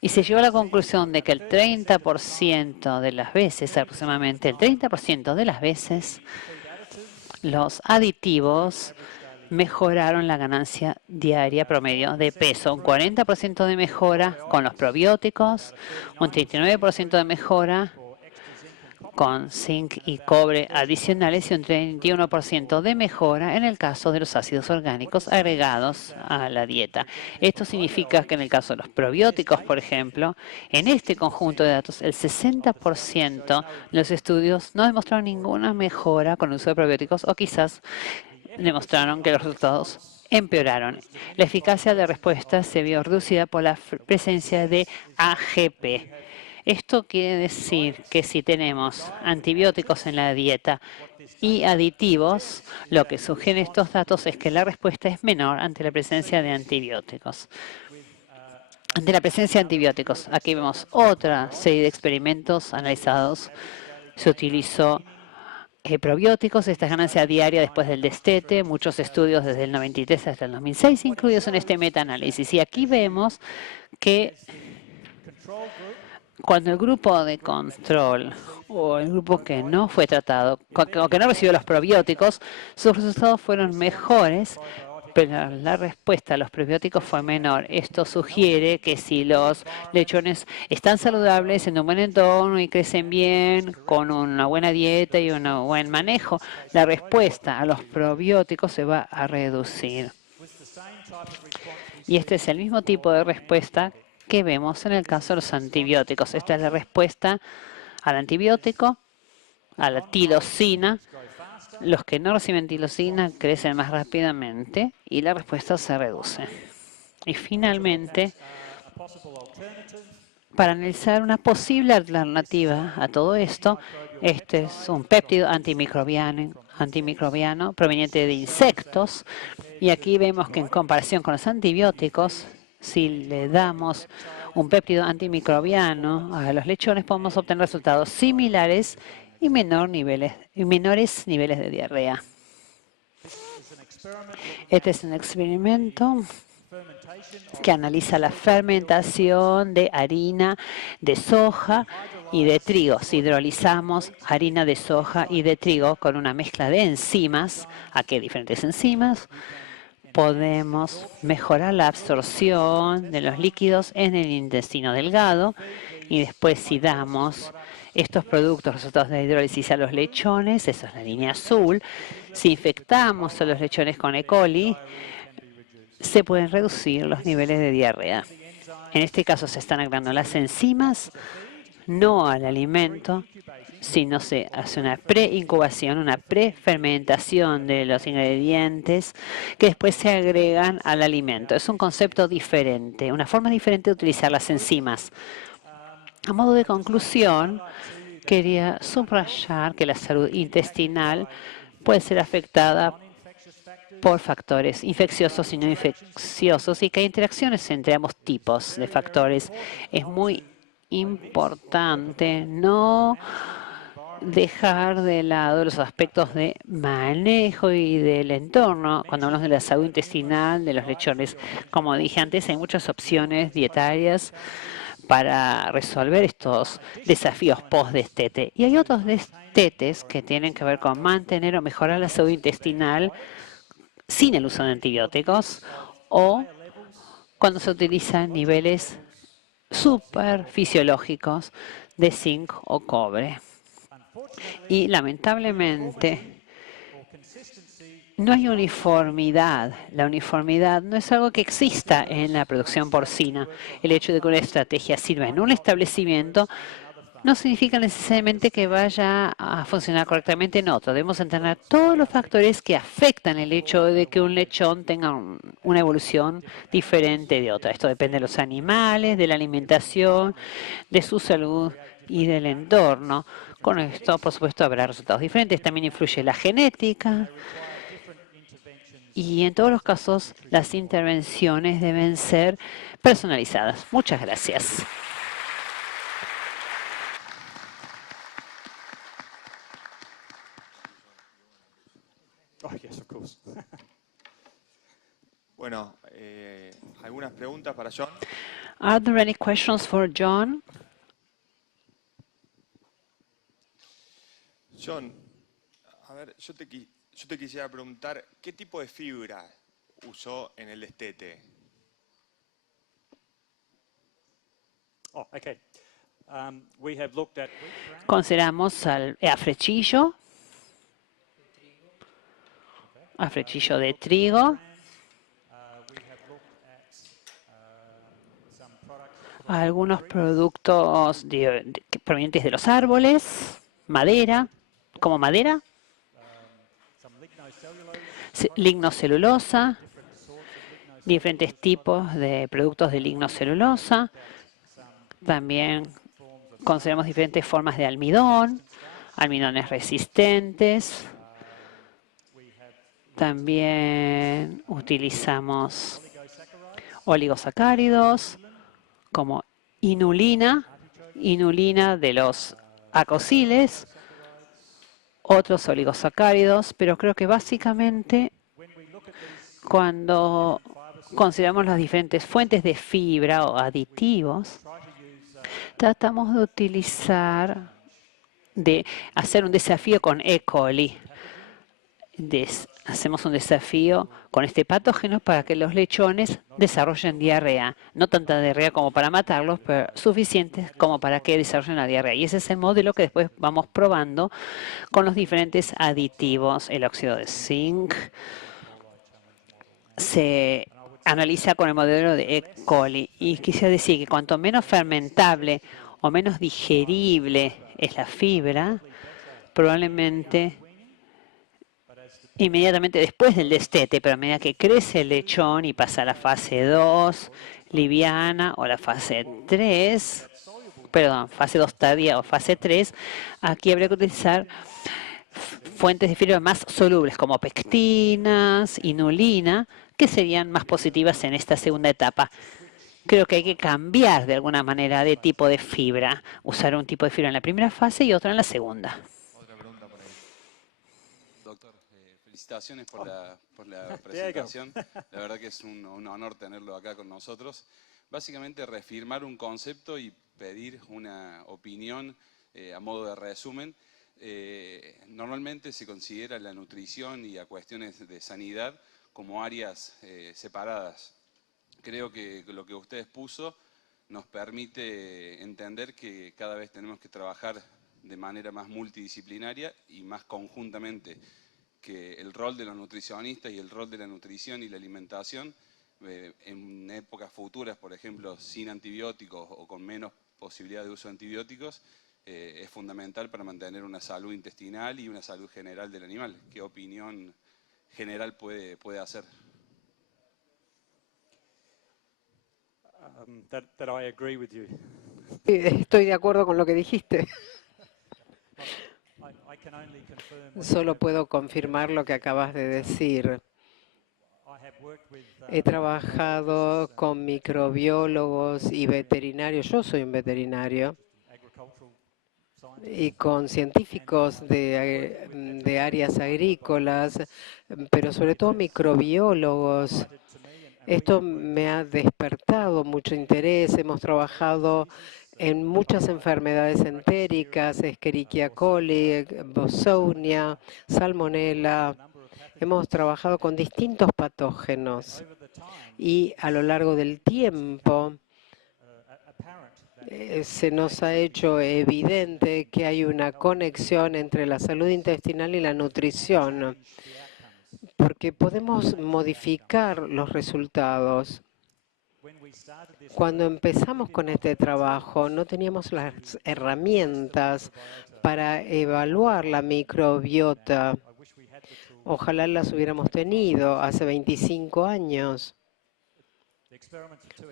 y se llegó a la conclusión de que el 30% de las veces, aproximadamente el 30% de las veces, los aditivos mejoraron la ganancia diaria promedio de peso. Un 40% de mejora con los probióticos, un 39% de mejora con zinc y cobre adicionales y un 31% de mejora en el caso de los ácidos orgánicos agregados a la dieta. Esto significa que en el caso de los probióticos, por ejemplo, en este conjunto de datos, el 60% de los estudios no demostraron ninguna mejora con el uso de probióticos o quizás demostraron que los resultados empeoraron. La eficacia de respuesta se vio reducida por la presencia de AGP. Esto quiere decir que si tenemos antibióticos en la dieta y aditivos, lo que sugieren estos datos es que la respuesta es menor ante la presencia de antibióticos. Ante la presencia de antibióticos, aquí vemos otra serie de experimentos analizados. Se utilizó probióticos, esta ganancia diaria después del destete, muchos estudios desde el 93 hasta el 2006 incluidos en este metaanálisis. Y aquí vemos que cuando el grupo de control o el grupo que no fue tratado o que no recibió los probióticos, sus resultados fueron mejores, pero la respuesta a los probióticos fue menor. Esto sugiere que si los lechones están saludables, en un buen entorno y crecen bien, con una buena dieta y un buen manejo, la respuesta a los probióticos se va a reducir. Y este es el mismo tipo de respuesta que vemos en el caso de los antibióticos. Esta es la respuesta al antibiótico, a la tirosina. Los que no reciben tirosina crecen más rápidamente y la respuesta se reduce. Y finalmente, para analizar una posible alternativa a todo esto, este es un péptido antimicrobiano proveniente de insectos. Y aquí vemos que en comparación con los antibióticos, si le damos un péptido antimicrobiano a los lechones, podemos obtener resultados similares y menores niveles de diarrea. Este es un experimento que analiza la fermentación de harina de soja y de trigo. Si hidrolizamos harina de soja y de trigo con una mezcla de enzimas, aquí hay diferentes enzimas, podemos mejorar la absorción de los líquidos en el intestino delgado y después si damos estos productos, resultados de hidrólisis a los lechones, esa es la línea azul, si infectamos a los lechones con E. coli, se pueden reducir los niveles de diarrea. En este caso se están agregando las enzimas, no al alimento, sino se hace una preincubación, una prefermentación de los ingredientes que después se agregan al alimento. Es un concepto diferente, una forma diferente de utilizar las enzimas. A modo de conclusión, quería subrayar que la salud intestinal puede ser afectada por factores infecciosos y no infecciosos y que hay interacciones entre ambos tipos de factores. Es muy importante no dejar de lado los aspectos de manejo y del entorno cuando hablamos de la salud intestinal de los lechones. Como dije antes, hay muchas opciones dietarias para resolver estos desafíos post-destete. Y hay otros destetes que tienen que ver con mantener o mejorar la salud intestinal sin el uso de antibióticos o cuando se utilizan niveles superfisiológicos de zinc o cobre. Y lamentablemente no hay uniformidad. La uniformidad no es algo que exista en la producción porcina. El hecho de que una estrategia sirva en un establecimiento no significa necesariamente que vaya a funcionar correctamente en otro. Debemos entender todos los factores que afectan el hecho de que un lechón tenga una evolución diferente de otra. Esto depende de los animales, de la alimentación, de su salud y del entorno. Con esto, por supuesto, habrá resultados diferentes. También influye la genética. Y en todos los casos, las intervenciones deben ser personalizadas. Muchas gracias. Oh, yes, of course. Bueno, ¿algunas preguntas para John? Are there any questions for John? John, a ver, yo te quisiera preguntar, ¿qué tipo de fibra usó en el destete? Oh, okay. Consideramos afrechillo de trigo, algunos productos provenientes de los árboles, madera, como madera, lignocelulosa, diferentes tipos de productos de lignocelulosa. También consideramos diferentes formas de almidones resistentes. También utilizamos oligosacáridos como inulina de los acosiles, otros oligosacáridos, pero creo que básicamente cuando consideramos las diferentes fuentes de fibra o aditivos, tratamos de hacer un desafío con E. coli. Hacemos un desafío con este patógeno para que los lechones desarrollen diarrea. No tanta diarrea como para matarlos, pero suficientes como para que desarrollen la diarrea. Y ese es el modelo que después vamos probando con los diferentes aditivos. El óxido de zinc se analiza con el modelo de E. coli. Y quisiera decir que cuanto menos fermentable o menos digerible es la fibra, probablemente inmediatamente después del destete, pero a medida que crece el lechón y pasa a la fase 2, liviana, o la fase 3, fase 2 tardía o fase 3, aquí habría que utilizar fuentes de fibra más solubles como pectinas, inulina, que serían más positivas en esta segunda etapa. Creo que hay que cambiar de alguna manera de tipo de fibra, usar un tipo de fibra en la primera fase y otra en la segunda. Felicitaciones por la presentación. La verdad que es un honor tenerlo acá con nosotros. Básicamente reafirmar un concepto y pedir una opinión a modo de resumen. Normalmente se considera la nutrición y a cuestiones de sanidad como áreas separadas. Creo que lo que usted expuso nos permite entender que cada vez tenemos que trabajar de manera más multidisciplinaria y más conjuntamente, que el rol de los nutricionistas y el rol de la nutrición y la alimentación en épocas futuras, por ejemplo, sin antibióticos o con menos posibilidad de uso de antibióticos, es fundamental para mantener una salud intestinal y una salud general del animal. ¿Qué opinión general puede hacer? That I agree with you. Estoy de acuerdo con lo que dijiste. Solo puedo confirmar lo que acabas de decir. He trabajado con microbiólogos y veterinarios. Yo soy un veterinario. Y con científicos de áreas agrícolas, pero sobre todo microbiólogos. Esto me ha despertado mucho interés. Hemos trabajado en muchas enfermedades entéricas, Escherichia coli, Bosonia, Salmonella. Hemos trabajado con distintos patógenos y a lo largo del tiempo se nos ha hecho evidente que hay una conexión entre la salud intestinal y la nutrición, porque podemos modificar los resultados. Cuando empezamos con este trabajo, no teníamos las herramientas para evaluar la microbiota. Ojalá las hubiéramos tenido hace 25 años,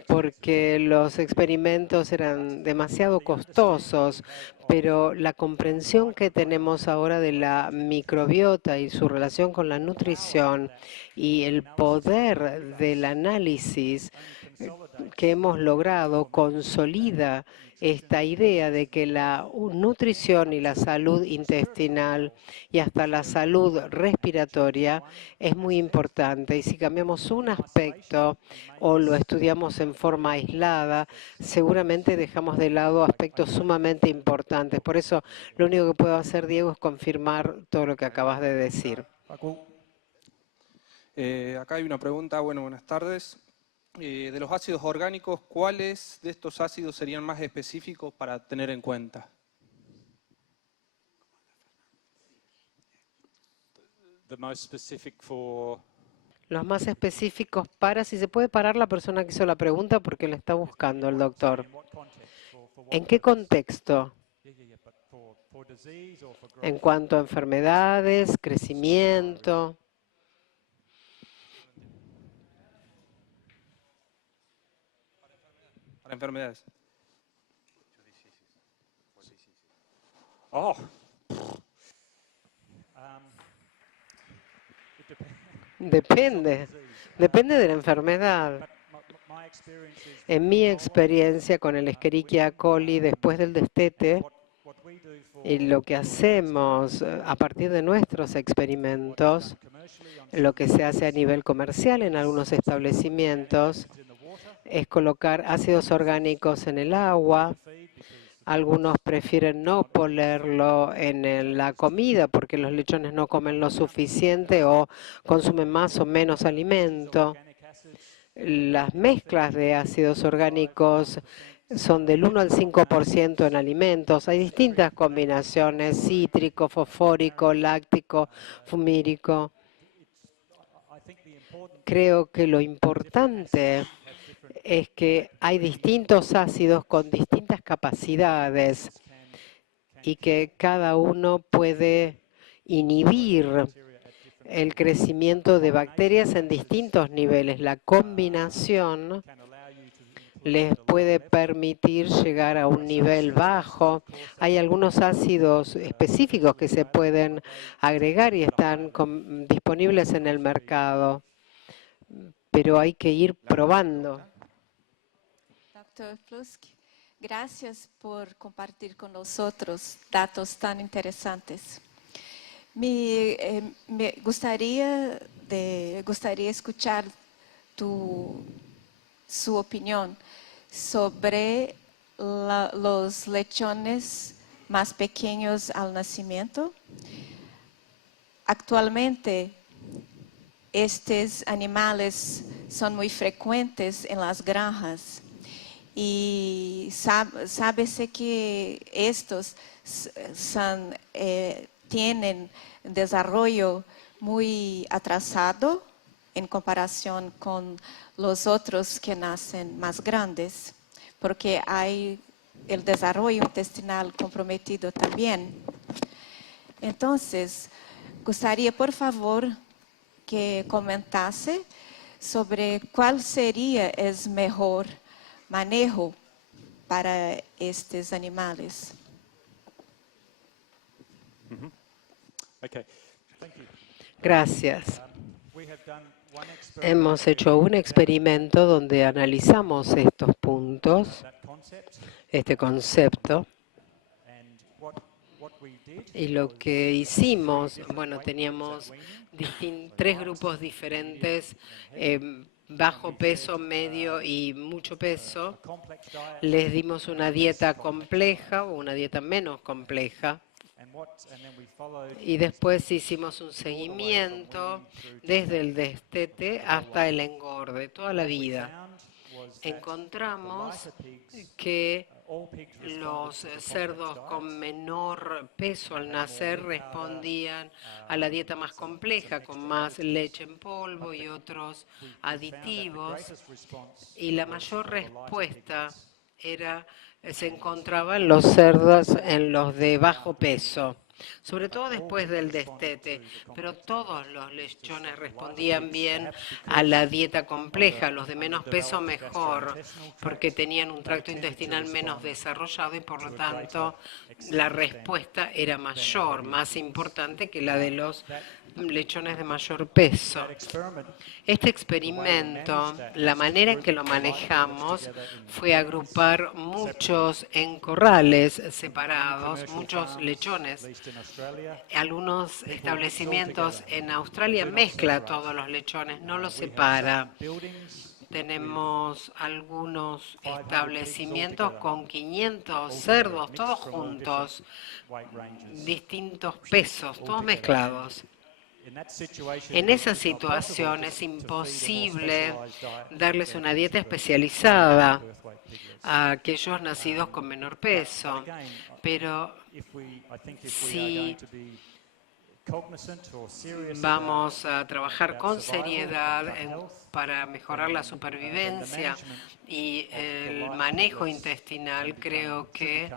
porque los experimentos eran demasiado costosos, pero la comprensión que tenemos ahora de la microbiota y su relación con la nutrición y el poder del análisis que hemos logrado consolida esta idea de que la nutrición y la salud intestinal y hasta la salud respiratoria es muy importante. Y si cambiamos un aspecto o lo estudiamos en forma aislada, seguramente dejamos de lado aspectos sumamente importantes. Por eso, lo único que puedo hacer, Diego, es confirmar todo lo que acabas de decir. Acá hay una pregunta. Bueno, buenas tardes. de los ácidos orgánicos, ¿cuáles de estos ácidos serían más específicos para tener en cuenta? The most specific for Los más específicos para, si se puede parar la persona que hizo la pregunta porque la está buscando el doctor. in what context? For ¿En what qué purpose? contexto? But for disease or for growth? En cuanto a enfermedades, crecimiento. Para enfermedades. Oh. It Depende. Depende de la enfermedad. my experience is En mi experiencia con el Escherichia coli después del destete what we do for y lo que hacemos a partir de nuestros experimentos, commercially on lo que se hace a nivel comercial en algunos establecimientos, in the water es colocar ácidos orgánicos en el agua. feed because Algunos prefieren no ponerlo en la comida porque los lechones no comen lo suficiente o consumen más o menos alimento. organic acids Las mezclas de ácidos orgánicos son del 1 al 5% en alimentos. Hay distintas combinaciones, cítrico, fosfórico, láctico, fumírico. I think the important Creo que lo importante es que hay distintos ácidos con distintas capacidades y que cada uno puede inhibir el crecimiento de bacterias en distintos niveles. La combinación can allow you to les puede permitir llegar a un nivel bajo. Hay algunos ácidos específicos que se pueden agregar y están disponibles en el mercado, pero hay que ir probando. Dr. Plusk, gracias por compartir con nosotros datos tan interesantes. Me gustaría escuchar su opinión sobre los lechones más pequeños al nacimiento. Actualmente, estos animales son muy frecuentes en las granjas y sabe-se que estos tienen desarrollo muy atrasado en comparación con los otros que nacen más grandes, porque hay el desarrollo intestinal comprometido también. Entonces, gustaría, por favor, que comentase sobre cuál sería el mejor manejo para estos animales. okay. Thank you. Gracias. We have done one experiment Hemos hecho un experimento donde analizamos estos puntos, that concept, este concepto, and what we did y lo que hicimos, bueno, teníamos tres grupos diferentes, bajo peso, medio y mucho peso. complex diet, Les dimos una dieta compleja o una dieta menos compleja. and then we followed Y después hicimos un seguimiento desde el destete hasta el engorde, toda la vida. found was Encontramos lighter pigs, que all pigs los cerdos con menor peso al nacer respondían a la dieta más compleja, con más leche en polvo y otros aditivos, greatest response y la mayor respuesta se encontraba en los cerdos, en los de bajo peso, sobre todo después del destete, pero todos los lechones respondían bien a la dieta compleja, los de menos peso mejor, porque tenían un tracto intestinal menos desarrollado y por lo tanto la respuesta era mayor, más importante que la de los lechones de mayor peso. experiment Este experimento, la manera en que lo manejamos fue agrupar muchos en corrales separados, muchos lechones. in Australia. Algunos establecimientos en Australia mezcla todos los lechones, no los separa. Buildings Tenemos algunos establecimientos con 500 cerdos, todos juntos, weight ranges. distintos pesos, todos mezclados. En esa situación es imposible darles una dieta especializada a aquellos nacidos con menor peso. Pero si vamos a trabajar con seriedad para mejorar la supervivencia y el manejo intestinal, creo que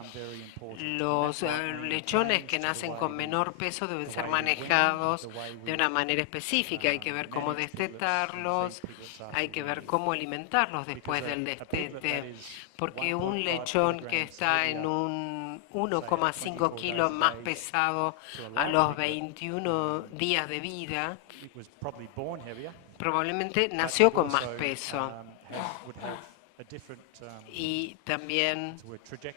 los lechones que nacen con menor peso deben ser manejados de una manera específica. Hay que ver cómo destetarlos, hay que ver cómo alimentarlos después del destete, porque un lechón que está en un 1,5 kilos más pesado a los 21 días de vida, probablemente nació con más peso y también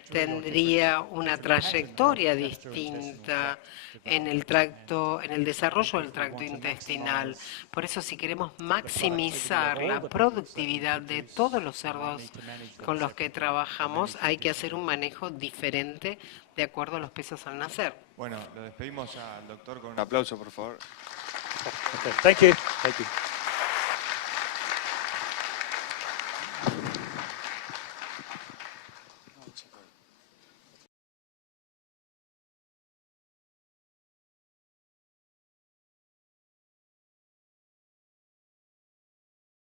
tendría una trayectoria distinta en el desarrollo del tracto intestinal. Por eso, si queremos maximizar la productividad de todos los cerdos con los que trabajamos, hay que hacer un manejo diferente de acuerdo a los pesos al nacer. Bueno, lo despedimos al doctor con un aplauso, por favor. Okay, thank you. Thank you.